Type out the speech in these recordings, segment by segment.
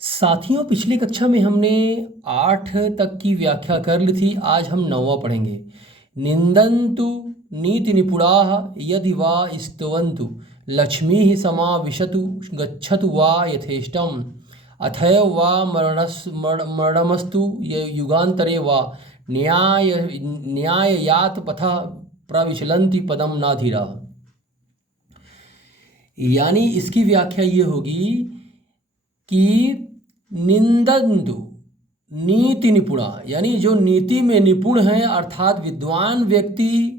साथियों, पिछली कक्षा में हमने 8 तक की व्याख्या कर ली थी। आज हम 9वां पढ़ेंगे। निंदन्तु नीति निपुणाः यदि वा स्तवन्तु लक्ष्मीः समाविशतु गच्छतु वा यथेष्टम् अथैव वा मरणमस्तु युगान्तरे वा न्याययात पथः प्रविचलन्ति पदम नाधिराः। यानी इसकी व्याख्या ये होगी कि निंदन्तु नीति निपुणा, यानी जो नीति में निपुण है अर्थात विद्वान व्यक्ति,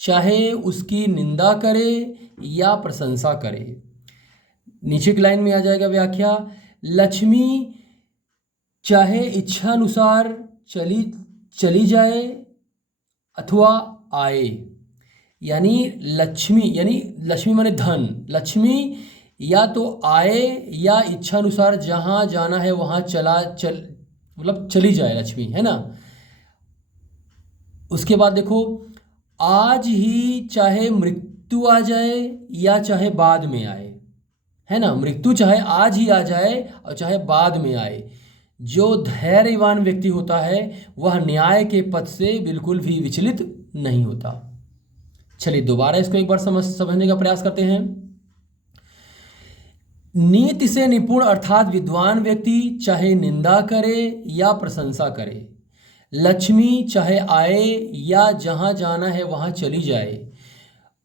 चाहे उसकी निंदा करे या प्रशंसा करे। नीचे की लाइन में आ जाएगा व्याख्या। लक्ष्मी चाहे इच्छानुसार चली जाए अथवा आए, यानी लक्ष्मी माने धन। लक्ष्मी या तो आए या इच्छानुसार जहाँ जाना है वहाँ चली जाए लक्ष्मी, है ना। उसके बाद देखो, आज ही चाहे मृत्यु आ जाए या चाहे बाद में आए, है ना। मृत्यु चाहे आज ही आ जाए और चाहे बाद में आए। जो धैर्यवान व्यक्ति होता है वह न्याय के पथ से बिल्कुल भी विचलित नहीं होता। चलिए दोबारा इसको एक बार समझने का प्रयास करते हैं। नीति से निपुण अर्थात विद्वान व्यक्ति चाहे निंदा करे या प्रशंसा करे। लक्ष्मी चाहे आए या जहाँ जाना है वहाँ चली जाए।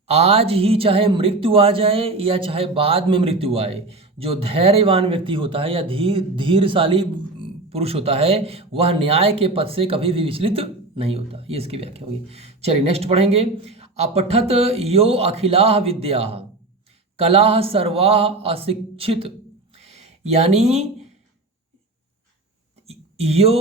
आज ही चाहे मृत्यु आ जाए या चाहे बाद में मृत्यु आए। जो धैर्यवान व्यक्ति होता है या धीरशाली पुरुष होता है वह न्याय के पथ से कभी भी विचलित नहीं होता। ये इसकी व्याख्या होगी। चलिए नेक्स्ट पढ़ेंगे। अपठत यो अखिलाः विद्याः कलाः सर्वाः अशिक्षित, यानी यो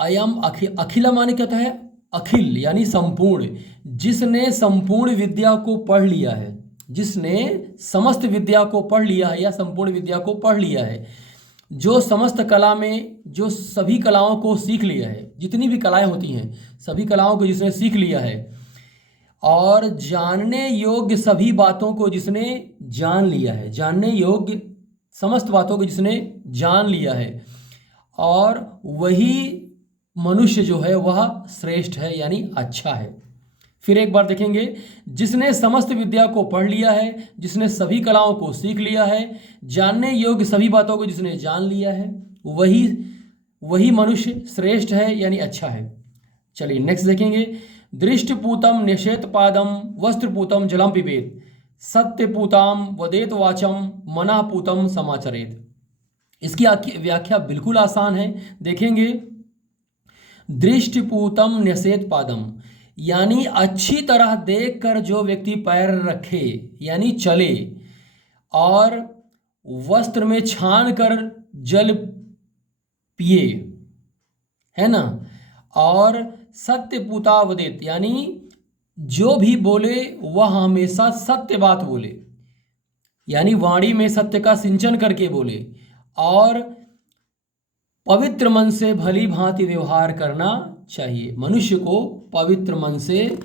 अयम अखिल माने क्या होता है? अखिल यानी संपूर्ण। जिसने संपूर्ण विद्या को पढ़ लिया है, जिसने समस्त विद्या को पढ़ लिया है या संपूर्ण विद्या को पढ़ लिया है, जो समस्त कला में जो सभी कलाओं को सीख लिया है, जितनी भी कलाएं होती हैं सभी कलाओं को जिसने सीख लिया है, और जानने योग्य सभी बातों को जिसने जान लिया है, जानने योग्य समस्त बातों को जिसने जान लिया है, और वही मनुष्य जो है वह श्रेष्ठ है यानी अच्छा है। फिर एक बार देखेंगे। जिसने समस्त विद्या को पढ़ लिया है, जिसने सभी कलाओं को सीख लिया है, जानने योग्य सभी बातों को जिसने जान लिया है, वही मनुष्य श्रेष्ठ है यानी अच्छा है। चलिए नेक्स्ट देखेंगे। दृष्टपूतम न्यसेत पादम वस्त्रपूतम जलम पिबेत सत्यपूताम वदेत वाचम मनापूतम समाचरेत। इसकी व्याख्या बिल्कुल आसान है, देखेंगे। दृष्टपूतम न्यसेत पादम यानी अच्छी तरह देखकर जो व्यक्ति पैर रखे यानी चले, और वस्त्र में छान कर जल पिए, है ना। और सत्यपूता वदेत यानी जो भी बोले वह हमेशा सत्य बात बोले, यानी वाणी में सत्य का सिंचन करके बोले, और पवित्र मन से भली भांति व्यवहार करना चाहिए। मनुष्य को पवित्र मन से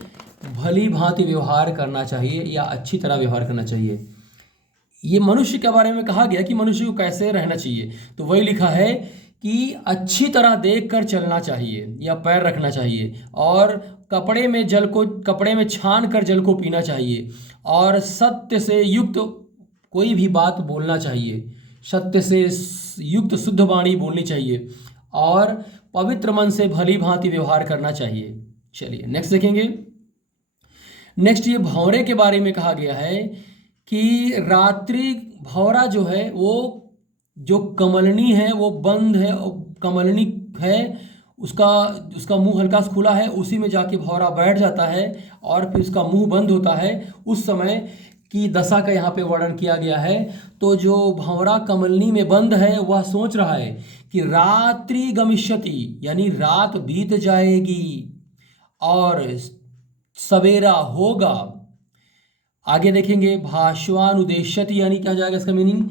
भली भांति व्यवहार करना चाहिए या अच्छी तरह व्यवहार करना चाहिए। ये मनुष्य के बारे में कहा गया कि मनुष्य को कैसे रहना चाहिए, तो वही लिखा है कि अच्छी तरह देखकर चलना चाहिए या पैर रखना चाहिए, और कपड़े में छान कर जल को पीना चाहिए, और सत्य से युक्त कोई भी बात बोलना चाहिए, सत्य से युक्त शुद्ध वाणी बोलनी चाहिए, और पवित्र मन से भली भांति व्यवहार करना चाहिए। चलिए नेक्स्ट देखेंगे। नेक्स्ट ये भंवरे के बारे में कहा गया है कि रात्रि भंवरा जो है वो जो कमलनी है वो बंद है, कमलनी है उसका मुंह हल्का सा खुला है, उसी में जाके भंवरा बैठ जाता है और फिर उसका मुंह बंद होता है। उस समय की दशा का यहाँ पे वर्णन किया गया है। तो जो भंवरा कमलनी में बंद है वह सोच रहा है कि रात्रि गमिष्यति यानी रात बीत जाएगी और सवेरा होगा। आगे देखेंगे। भाष्वानुदेश्यति यानी क्या जाएगा इसका मीनिंग,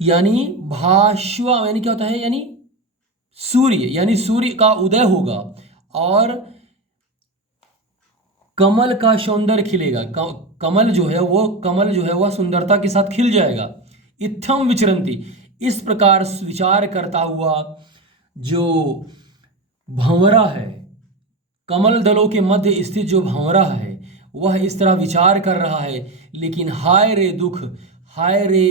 यानी भाष्वा यानी क्या होता है, यानी सूर्य, यानी सूर्य का उदय होगा और कमल का सौंदर्य खिलेगा। कमल जो है वह सुंदरता के साथ खिल जाएगा। इत्थम विचरंती, इस प्रकार विचार करता हुआ जो भंवरा है, कमल दलों के मध्य स्थित जो भंवरा है, वह इस तरह विचार कर रहा है, लेकिन हाय रे दुख, हाय रे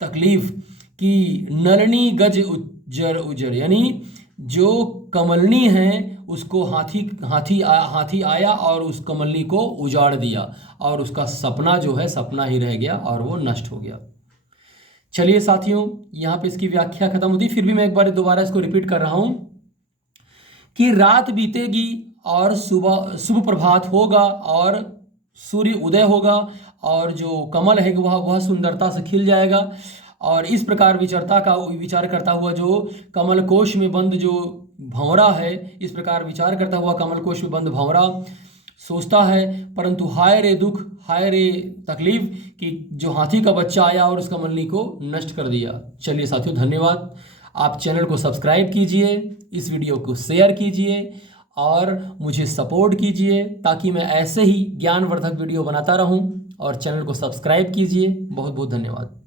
तकलीफ कि नलनी गज उज्जर उज्जर, यानी जो कमलनी है उसको हाथी आया और उस कमलनी को उजाड़ दिया और उसका सपना जो है सपना ही रह गया और वो नष्ट हो गया। चलिए साथियों, यहाँ पे इसकी व्याख्या खत्म होती, फिर भी मैं एक बार दोबारा इसको रिपीट कर रहा हूँ कि रात बीतेगी और सुबह शुभ प्रभात होगा और सूर्य उदय होगा और जो कमल है वह सुंदरता से खिल जाएगा। और इस प्रकार विचार करता हुआ जो कमल कोश में बंद जो भंवरा है, इस प्रकार विचार करता हुआ कमल कोश में बंद भंवरा सोचता है, परंतु हाय रे दुख, हाय रे तकलीफ कि जो हाथी का बच्चा आया और उस कमलनी को नष्ट कर दिया। चलिए साथियों, धन्यवाद। आप चैनल को सब्सक्राइब कीजिए, इस वीडियो को शेयर कीजिए और मुझे सपोर्ट कीजिए ताकि मैं ऐसे ही ज्ञानवर्धक वीडियो बनाता रहूं। और चैनल को सब्सक्राइब कीजिए। बहुत बहुत धन्यवाद।